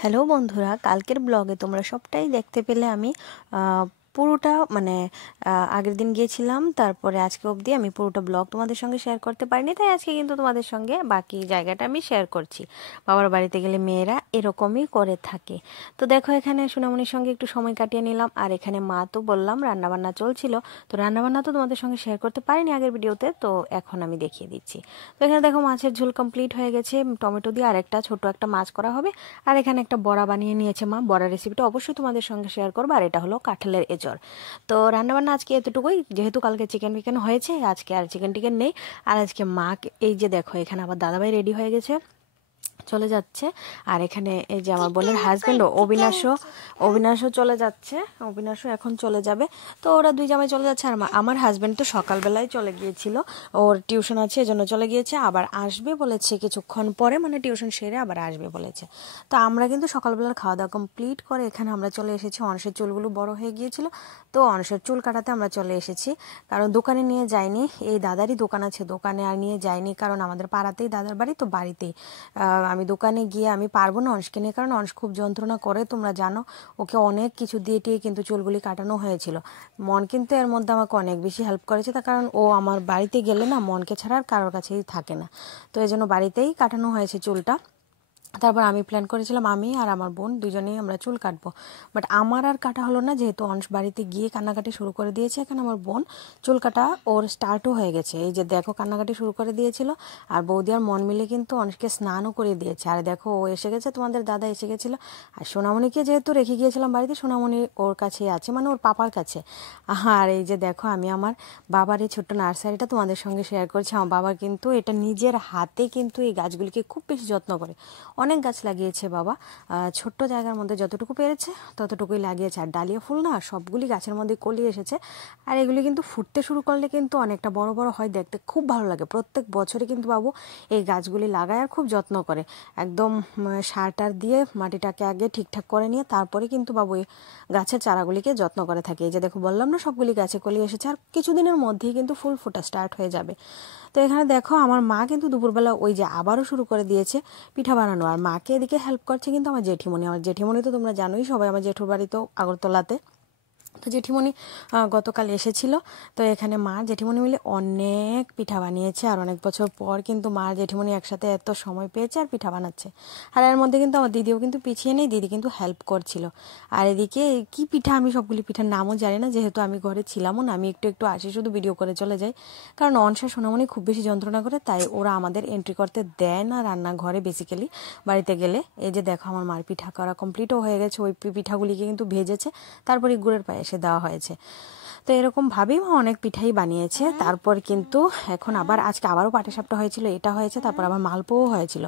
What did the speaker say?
Hello বন্ধুরা, কালকের ব্লগে তোমরা সবটাই দেখতে পেলে। আমি পুরোটা মানে আগের দিন গিয়েছিলাম, তারপরে আজকে অবধি আমি পুরোটা ব্লগ তোমাদের সঙ্গে শেয়ার করতে পারিনি, তাই আজকে কিন্তু তোমাদের সঙ্গে বাকি জায়গাটা আমি শেয়ার করছি। বাবার বাড়িতে গেলে মেয়েরা এরকমই করে থাকে। তো দেখো, এখানে সোনামণির সঙ্গে একটু সময় কাটিয়ে নিলাম, আর এখানে মা তো বললাম রান্নাবান্না চলছিল। তো রান্নাবান্না তো তোমাদের সঙ্গে শেয়ার করতে পারিনি আগের ভিডিওতে, তো এখন আমি দেখিয়ে দিচ্ছি। তো এখানে দেখো, মাছের ঝোল কমপ্লিট হয়ে গেছে, টমেটো দিয়ে আর একটা ছোট একটা মাছ করা হবে। আর এখানে একটা বড়া বানিয়ে নিয়েছে মা। বড়া রেসিপিটা অবশ্যই তোমাদের সঙ্গে শেয়ার করবো। আর এটা হলো কাঁঠালের এঁচড়। তো রান্নাবান্না আজকে এতটুকুই, যেহেতু কালকে চিকেন বিকেন হয়েছে, আজকে আর চিকেন টিকেন নেই। আর আজকে মা, এই যে দেখো, এখানে আবার দাদাভাই রেডি হয়ে গেছে, চলে যাচ্ছে। আর এখানে এই যে আমার বোনের হাজব্যান্ড অবিনাশও চলে যাচ্ছে। অবিনাশও এখন চলে যাবে। তো ওরা দুই জামাই চলে যাচ্ছে। আর আমার হাজব্যান্ড তো সকালবেলায় চলে গিয়েছিল, ওর টিউশন আছে এজন্য চলে গিয়েছে। আবার আসবে বলেছে কিছুক্ষণ পরে, মানে টিউশন সেরে আবার আসবে বলেছে। তো আমরা কিন্তু সকালবেলার খাওয়া দাওয়া কমপ্লিট করে এখানে আমরা চলে এসেছি। অনসের চুলগুলো বড় হয়ে গিয়েছিল, তো অনসের চুল কাটাতে আমরা চলে এসেছি। কারণ দোকানে নিয়ে যাইনি, এই দাদারই দোকান আছে, দোকানে আর নিয়ে যাইনি, কারণ আমাদের পাড়াতেই দাদার বাড়ি, তো বাড়িতেই আমি দোকানে গিয়ে আমি পারবো না অংশকে নিয়ে, কারণ অংশ খুব যন্ত্রণা করে, তোমরা জানো। ওকে অনেক কিছু দিয়ে টিয়ে কিন্তু চুলগুলি কাটানো হয়েছিল। মন কিন্তু এর মধ্যে আমাকে অনেক বেশি হেল্প করেছে, তার কারণ ও আমার বাড়িতে গেলে না মনকে ছাড়া আর কারোর কাছেই থাকে না। তো এই জন্য বাড়িতেই কাটানো হয়েছে চুলটা। তারপর আমি প্ল্যান করেছিলাম আমি আর আমার বোন দুজনেই আমরা চুল কাটবো, বাট আমার আর কাটা হলো না, যেহেতু অংশ বাড়িতে গিয়ে কান্নাকাটি শুরু করে দিয়েছে। এখানে আমার বোন চুল কাটা ওর স্টার্টও হয়ে গেছে, এই যে দেখো কান্নাকাটি শুরু করে দিয়েছিল। আর বৌদি আর মন মিলে কিন্তু অংশকে স্নানও করে দিয়েছে। আর দেখো ও এসে গেছে, তোমাদের দাদা এসে গেছিলো। আর সোনামণিকে যেহেতু রেখে গিয়েছিলাম বাড়িতে, সোনামণি ওর কাছেই আছে, মানে ওর পাপার কাছে। আর এই যে দেখো, আমি আমার বাবার এই ছোট্ট নার্সারিটা তোমাদের সঙ্গে শেয়ার করছি। আমার বাবা কিন্তু এটা নিজের হাতে কিন্তু এই গাছগুলিকে খুব বেশি যত্ন করে, অনেক গাছ লাগিয়েছে বাবা। ছোট্ট জায়গার মধ্যে যতটুকু পেরেছে ততটুকুই লাগিয়েছে। আর ডালিয়া ফুল না সবগুলি গাছের মধ্যে কলি এসেছে। আর এগুলি কিন্তু ফুটতে শুরু করলে কিন্তু অনেকটা বড় বড় হয়, দেখতে খুব ভালো লাগে। প্রত্যেক বছরে কিন্তু বাবু এই গাছগুলি লাগায় আর খুব যত্ন করে, একদম সার টার দিয়ে মাটিটাকে আগে ঠিকঠাক করে নিয়ে তারপরে কিন্তু বাবু এই গাছের চারাগুলিকে যত্ন করে থাকে। এই যে দেখো, বললাম না সবগুলি গাছে কলি এসেছে, আর কিছুদিনের মধ্যেই কিন্তু ফুল ফোটা স্টার্ট হয়ে যাবে। তো এখানে দেখো, আমার মা কিন্তু দুপুরবেলা ওই যে আবারও শুরু করে দিয়েছে পিঠা বানানো। আর মাকে এদিকে হেল্প করছে কিন্তু আমার জেঠিমণি। আমার জেঠিমণি তো তোমরা জানোই, সবাই আমার জেঠুর বাড়ি তো আগরতলাতে। তো জেঠিমণি গতকাল এসেছিল। তো এখানে মা জেঠিমণি মিলে অনেক পিঠা বানিয়েছে। আর অনেক বছর পর কিন্তু মা জেঠিমণি একসাথে এত সময় পেয়েছে আর পিঠা বানাচ্ছে। আর এর মধ্যে কিন্তু আমার দিদিও কিন্তু পিছিয়ে নেই, দিদি কিন্তু হেল্প করছিল। আর এদিকে কি পিঠা, আমি সবগুলি পিঠার নামও জানি না, যেহেতু আমি ঘরে ছিলামও না, আমি একটু একটু আসি শুধু ভিডিও করে চলে যাই। কারণ অনসা সোনামণি খুব বেশি যন্ত্রণা করে, তাই ওরা আমাদের এন্ট্রি করতে দেয় না রান্নাঘরে বেসিক্যালি বাড়িতে গেলে। এই যে দেখো, আমার মার পিঠা করা কমপ্লিটও হয়ে গেছে, ওই পিঠাগুলিকে কিন্তু ভেজেছে, তারপরে গুড়ের পায়েসে দেওয়া হয়েছে। তো এরকমভাবেই মা অনেক পিঠাই বানিয়েছে। তারপর কিন্তু এখন আবার আজকে আবারও পাটিসাপটা হয়েছিল, এটা হয়েছে, তারপর আবার মালপোও হয়েছিল।